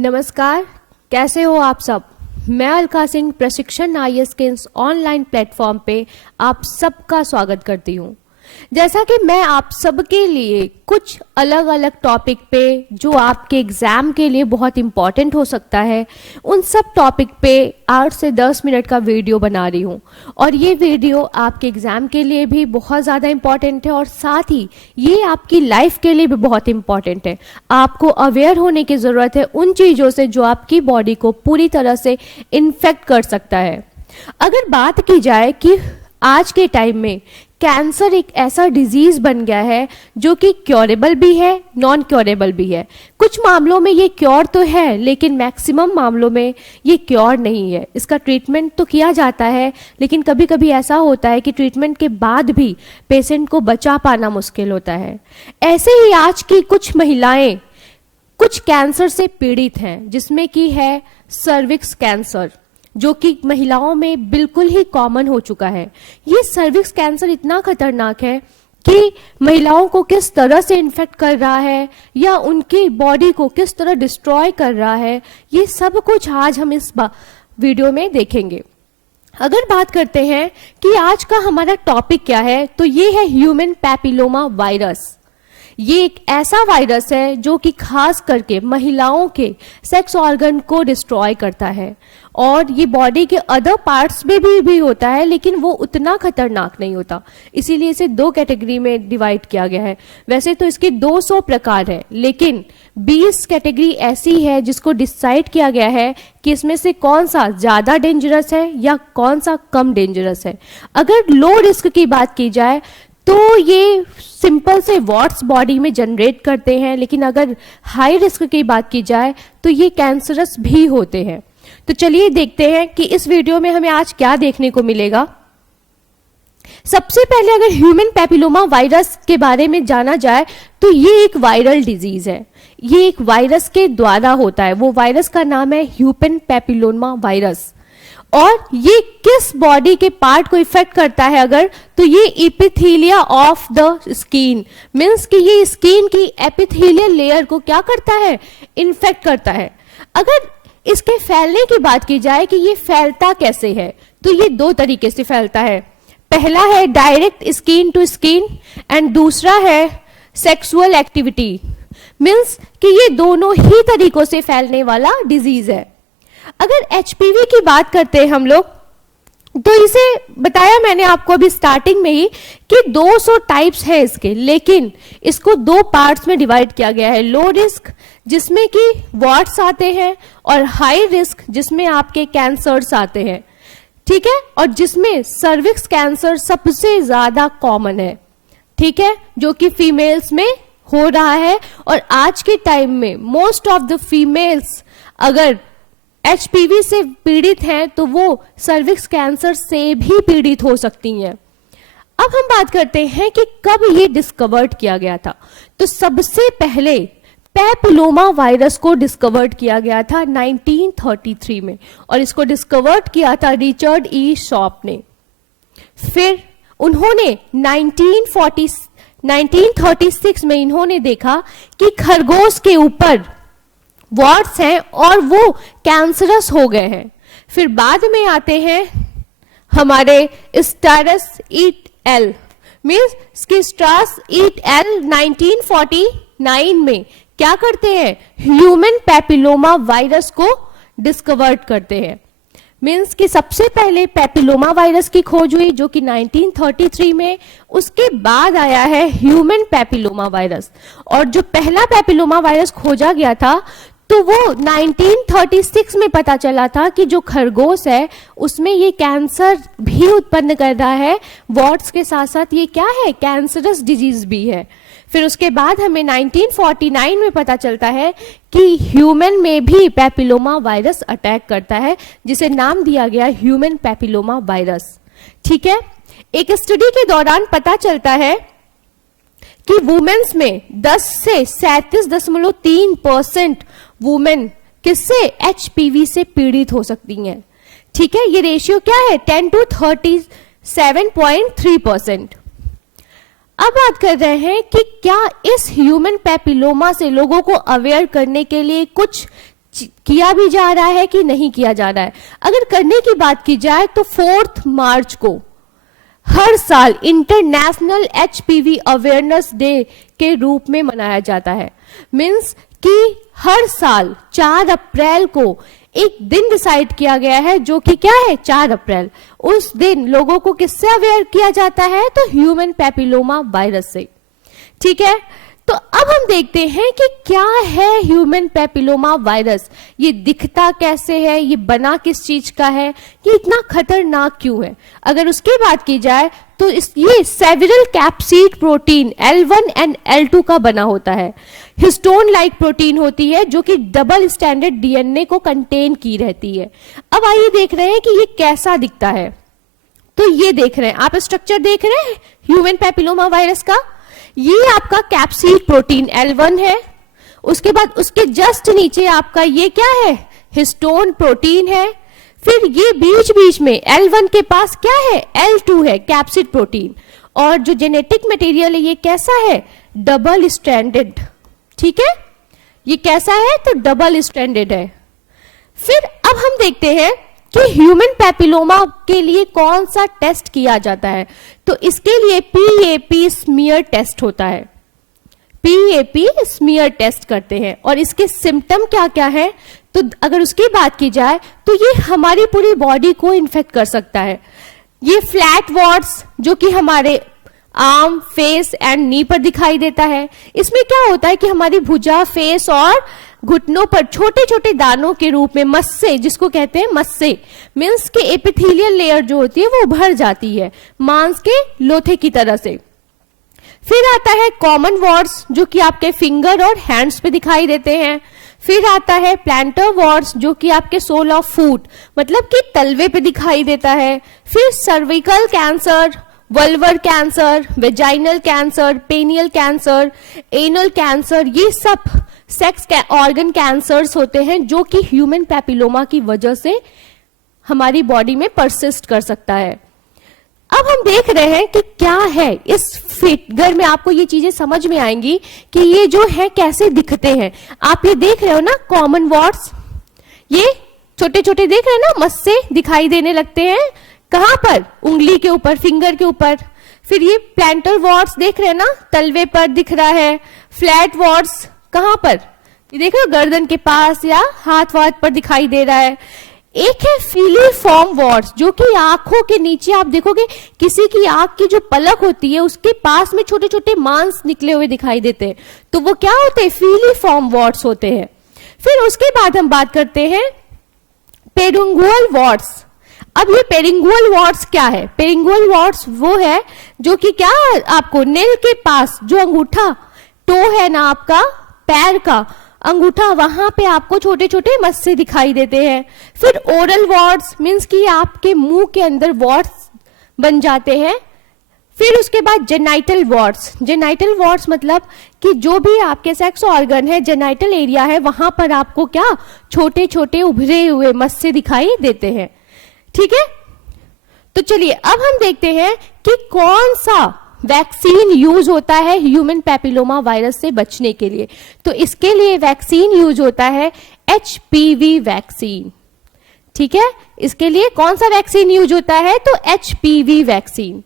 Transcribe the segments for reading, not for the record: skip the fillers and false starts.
नमस्कार, कैसे हो आप सब। मैं अलका सिंह प्रशिक्षण आईएएस के इस ऑनलाइन प्लेटफॉर्म पे आप सबका स्वागत करती हूँ। जैसा कि मैं आप सबके लिए कुछ अलग अलग टॉपिक पे जो आपके एग्जाम के लिए बहुत इम्पॉर्टेंट हो सकता है, उन सब टॉपिक पे 8 से 10 मिनट का वीडियो बना रही हूँ। और ये वीडियो आपके एग्जाम के लिए भी बहुत ज़्यादा इम्पॉर्टेंट है और साथ ही ये आपकी लाइफ के लिए भी बहुत इम्पॉर्टेंट है। आपको अवेयर होने की ज़रूरत है उन चीज़ों से जो आपकी बॉडी को पूरी तरह से इन्फेक्ट कर सकता है। अगर बात की जाए कि आज के टाइम में कैंसर एक ऐसा डिजीज बन गया है जो कि क्योरेबल भी है, नॉन क्योरेबल भी है। कुछ मामलों में ये क्योर तो है, लेकिन मैक्सिमम मामलों में ये क्योर नहीं है। इसका ट्रीटमेंट तो किया जाता है, लेकिन कभी कभी ऐसा होता है कि ट्रीटमेंट के बाद भी पेशेंट को बचा पाना मुश्किल होता है। ऐसे ही आज की कुछ महिलाएं कुछ कैंसर से पीड़ित हैं, जिसमें कि है सर्विक्स कैंसर, जो कि महिलाओं में बिल्कुल ही कॉमन हो चुका है। ये सर्विक्स कैंसर इतना खतरनाक है कि महिलाओं को किस तरह से इन्फेक्ट कर रहा है या उनकी बॉडी को किस तरह डिस्ट्रॉय कर रहा है, ये सब कुछ आज हम इस वीडियो में देखेंगे। अगर बात करते हैं कि आज का हमारा टॉपिक क्या है, तो ये है ह्यूमन पैपिलोमा वायरस। ये एक ऐसा वायरस है जो कि खास करके महिलाओं के सेक्स ऑर्गन को डिस्ट्रॉय करता है और ये बॉडी के अदर पार्ट्स में भी होता है, लेकिन वो उतना खतरनाक नहीं होता। इसीलिए इसे 2 कैटेगरी में डिवाइड किया गया है। वैसे तो इसके 200 प्रकार है, लेकिन 20 कैटेगरी ऐसी है जिसको डिसाइड किया गया है कि इसमें से कौन सा ज़्यादा डेंजरस है या कौन सा कम डेंजरस है। अगर लो रिस्क की बात की जाए तो ये सिंपल से वॉट्स बॉडी में जनरेट करते हैं, लेकिन अगर हाई रिस्क की बात की जाए तो ये कैंसरस भी होते हैं। तो चलिए देखते हैं कि इस वीडियो में हमें आज क्या देखने को मिलेगा। सबसे पहले अगर ह्यूमन पैपिलोमा वायरस के बारे में जाना जाए तो ये एक वायरल डिजीज है। ये एक वायरस के द्वारा होता है। वो वायरस का नाम है ह्यूमन पैपिलोमा वायरस। और ये किस बॉडी के पार्ट को इफेक्ट करता है अगर, तो ये epithelia of the skin, means कि ये स्किन की एपिथेलियल लेयर को क्या करता है, इन्फेक्ट करता है। अगर इसके फैलने की बात की जाए कि ये फैलता कैसे है, तो ये 2 तरीके से फैलता है। पहला है direct skin to skin and दूसरा है सेक्सुअल एक्टिविटी, मीन्स कि ये दोनों ही तरीकों से फैलने वाला डिजीज है। अगर एचपीवी की बात करते हैं हम लोग, तो इसे बताया मैंने आपको अभी स्टार्टिंग में ही कि 200 टाइप्स है इसके, लेकिन इसको 2 पार्ट्स में डिवाइड किया गया है। लो रिस्क जिसमें कि वॉट्स आते हैं और हाई रिस्क जिसमें आपके कैंसर्स आते हैं, ठीक है, और जिसमें सर्विक्स कैंसर सबसे ज्यादा कॉमन है, ठीक है, जो कि फीमेल्स में हो रहा है। और आज के टाइम में मोस्ट ऑफ द फीमेल्स अगर एचपीवी से पीड़ित हैं तो वो सर्विक्स कैंसर से भी पीड़ित हो सकती हैं। अब हम बात करते हैं कि कब ये डिस्कवर्ड किया गया था। तो सबसे पहले पैपिलोमा वायरस को डिस्कवर्ड किया गया था 1933 में, और इसको डिस्कवर्ड किया था रिचर्ड ई शॉप ने। फिर उन्होंने 1936 में इन्होंने देखा कि खरगोश के ऊपर वॉट्स हैं और वो कैंसरस हो गए हैं। फिर बाद में आते हैं हमारे स्टारस ईट एल, मीन्स स्टारस ईट एल 1949 में क्या करते हैं, ह्यूमन पैपिलोमा वायरस को डिस्कवर्ड करते हैं। मीन्स कि सबसे पहले पैपिलोमा वायरस की खोज हुई जो कि 1933 में, उसके बाद आया है ह्यूमन पैपिलोमा वायरस। और जो पहला पैपिलोमा वायरस खोजा गया था तो वो 1936 में पता चला था कि जो खरगोश है उसमें ये कैंसर भी उत्पन्न कर रहा है, वॉट्स के साथ साथ ये क्या है, कैंसरस डिजीज भी है। फिर उसके बाद हमें 1949 में पता चलता है कि ह्यूमन में भी पैपिलोमा वायरस अटैक करता है, जिसे नाम दिया गया ह्यूमन पैपिलोमा वायरस, ठीक है। एक स्टडी के दौरान पता चलता है कि वुमेन्स में 10 से 37.3% वुमेन किससे, एचपीवी से पीड़ित हो सकती हैं, ठीक है। ये रेशियो क्या है, 10 to 37.3%। अब बात कर रहे हैं कि क्या इस ह्यूमन पैपिलोमा से लोगों को अवेयर करने के लिए कुछ किया भी जा रहा है कि नहीं किया जा रहा है। अगर करने की बात की जाए तो 4 मार्च को हर साल इंटरनेशनल एचपीवी अवेयरनेस डे के रूप में मनाया जाता है। मीन्स कि हर साल 4 अप्रैल को एक दिन डिसाइड किया गया है, जो कि क्या है 4 अप्रैल। उस दिन लोगों को किससे अवेयर किया जाता है, तो ह्यूमन पैपिलोमा वायरस से। ठीक है, तो अब हम देखते हैं कि क्या है ह्यूमन पैपिलोमा वायरस, ये दिखता कैसे है, ये बना किस चीज का है, ये इतना खतरनाक क्यों है। अगर उसकी बात की जाए तो ये several capsid protein L1 and L2 का बना होता है। हिस्टोन लाइक प्रोटीन होती है जो कि डबल स्टैंडर्ड डीएनए को कंटेन की रहती है। अब आइए देख रहे हैं कि ये कैसा दिखता है। तो ये देख रहे हैं आप, स्ट्रक्चर देख रहे हैं ह्यूमन पैपिलोमा वायरस का। ये आपका कैप्सिड प्रोटीन L1 है, उसके बाद उसके जस्ट नीचे आपका ये क्या है, हिस्टोन प्रोटीन है। फिर ये बीच बीच में L1 के पास क्या है, L2 है कैप्सिड प्रोटीन। और जो जेनेटिक मटेरियल है ये कैसा है, डबल स्ट्रैंडेड। ठीक है, ये कैसा है, तो डबल स्ट्रैंडेड है। फिर अब हम देखते हैं कि ह्यूमन पैपिलोमा के लिए कौन सा टेस्ट किया जाता है। तो इसके लिए PAP स्मीयर टेस्ट होता है। PAP स्मीयर टेस्ट करते हैं। और इसके सिम्टम क्या क्या है, तो अगर उसकी बात की जाए तो ये हमारी पूरी बॉडी को इन्फेक्ट कर सकता है। ये फ्लैट वॉर्ड्स जो कि हमारे आर्म, फेस एंड नी पर दिखाई देता है। इसमें क्या होता है कि हमारी भुजा, फेस और घुटनों पर छोटे छोटे दानों के रूप में मस्से, जिसको कहते हैं मस्से, मीन्स के एपिथेलियल लेयर जो होती है वो उभर जाती है मांस के लोथे की तरह से। फिर आता है कॉमन वॉर्ड्स जो कि आपके फिंगर और हैंड्स पे दिखाई देते हैं। फिर आता है प्लांटर वॉर्ड्स जो कि आपके सोल ऑफ फूट मतलब कि तलवे पे दिखाई देता है। फिर cervical cancer, vulvar cancer, vaginal cancer, पेनियल cancer, anal cancer, ये सब सेक्स ऑर्गन कैंसर्स होते हैं जो कि ह्यूमन पैपिलोमा की वजह से हमारी बॉडी में परसिस्ट कर सकता है। अब हम देख रहे हैं कि क्या है इस फिगर में, आपको ये चीजें समझ में आएंगी कि ये जो है कैसे दिखते हैं। आप ये देख रहे हो ना कॉमन वॉर्ड्स, ये छोटे छोटे देख रहे हैं ना, मस्से दिखाई देने लगते हैं। कहां पर, उंगली के ऊपर, फिंगर के ऊपर। फिर ये प्लांटर वॉर्ड्स देख रहे हैं ना, तलवे पर दिख रहा है। फ्लैट वॉर्ड्स कहां पर, ये देख रहे हो गर्दन के पास या हाथ वाथ पर दिखाई दे रहा है। एक है फीलीफॉर्म वॉर्ड्स जो कि आंखों के नीचे आप देखोगे किसी की आंख की जो पलक होती है उसके पास में छोटे छोटे मांस निकले हुए दिखाई देते हैं, तो वो क्या होते हैं, फीलीफॉर्म वॉर्ड्स होते हैं। फिर उसके बाद हम बात करते हैं पेरिंगुअल वॉर्ड्स। अब ये पेरिंगुअल वॉर्ड्स क्या है, पेरिंगुअल वॉर्ड्स वो है जो कि क्या, आपको नेल के पास जो अंगूठा टो है ना आपका पैर का अंगूठा, वहां पे आपको छोटे छोटे मस्से दिखाई देते हैं। फिर ओरल वॉर्ड्स मीन्स कि आपके मुंह के अंदर वॉर्ड्स बन जाते हैं। फिर उसके बाद जेनाइटल वॉर्ड्स, जेनाइटल वॉर्ड्स मतलब कि जो भी आपके सेक्स ऑर्गन है, जेनाइटल एरिया है, वहां पर आपको क्या छोटे छोटे उभरे हुए मस्से दिखाई देते हैं। ठीक है, तो चलिए अब हम देखते हैं कि कौन सा वैक्सीन यूज होता है ह्यूमन पैपिलोमा वायरस से बचने के लिए। तो इसके लिए वैक्सीन यूज होता है HPV वैक्सीन। ठीक है, इसके लिए कौन सा वैक्सीन यूज होता है, तो HPV वैक्सीन।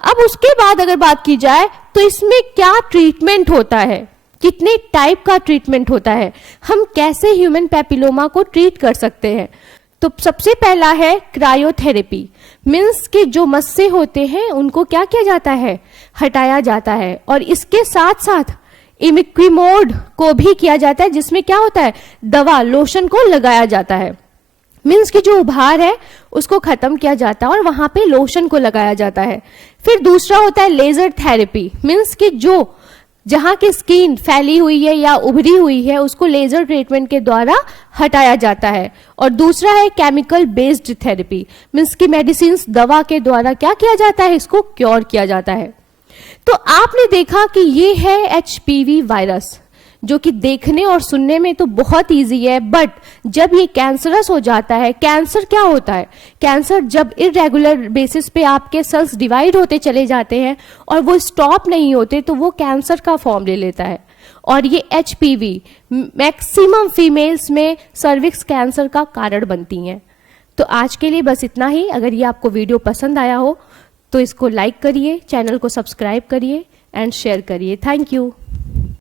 अब उसके बाद अगर बात की जाए तो इसमें क्या ट्रीटमेंट होता है, कितने टाइप का ट्रीटमेंट होता है, हम कैसे ह्यूमन पैपिलोमा को ट्रीट कर सकते हैं। तो सबसे पहला है क्रायोथेरेपी, मीन्स कि जो मस्से होते हैं उनको क्या किया जाता है, हटाया जाता है। और इसके साथ साथ इमिक्विमोड को भी किया जाता है, जिसमें क्या होता है, दवा लोशन को लगाया जाता है। मीन्स कि जो उभार है उसको खत्म किया जाता है और वहां पे लोशन को लगाया जाता है। फिर दूसरा होता है लेजर थेरेपी, मीन्स कि जो जहां की स्किन फैली हुई है या उभरी हुई है उसको लेजर ट्रीटमेंट के द्वारा हटाया जाता है। और दूसरा है केमिकल बेस्ड थेरेपी, मीन्स की मेडिसिन दवा के द्वारा क्या किया जाता है, इसको क्योर किया जाता है। तो आपने देखा कि ये है HPV वायरस जो कि देखने और सुनने में तो बहुत इजी है, बट जब ये कैंसरस हो जाता है, कैंसर क्या होता है, कैंसर जब इरेगुलर बेसिस पे आपके सेल्स डिवाइड होते चले जाते हैं और वो स्टॉप नहीं होते तो वो कैंसर का फॉर्म ले लेता है। और ये HPV मैक्सिमम फीमेल्स में सर्विक्स कैंसर का कारण बनती हैं। तो आज के लिए बस इतना ही। अगर ये आपको वीडियो पसंद आया हो तो इसको लाइक करिए, चैनल को सब्सक्राइब करिए एंड शेयर करिए। Thank you.